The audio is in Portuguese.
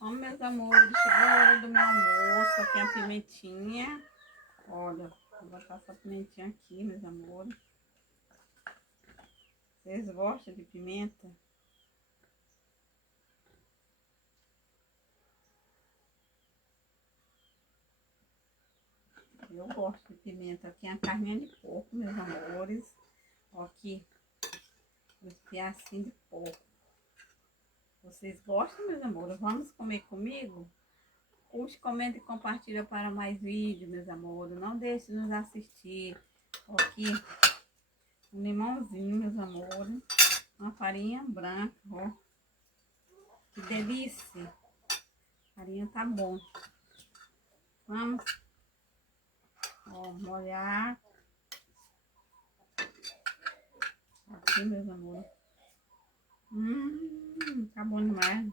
Ó, meus amores, chegou a hora do meu almoço. Aqui a pimentinha. Olha, vou botar essa pimentinha aqui, meus amores. Vocês gostam de pimenta? Eu gosto de pimenta. Aqui é a carninha de porco, meus amores. Ó, aqui, os pedacinhos de porco. Vocês gostam, meus amores? Vamos comer comigo? Curte, comenta e compartilha para mais vídeos, meus amores. Não deixe de nos assistir. Ó, aqui, um limãozinho, meus amores. Uma farinha branca, ó. Que delícia. A farinha tá bom. Vamos, ó, molhar. Aqui, meus amores. Tá bom demais.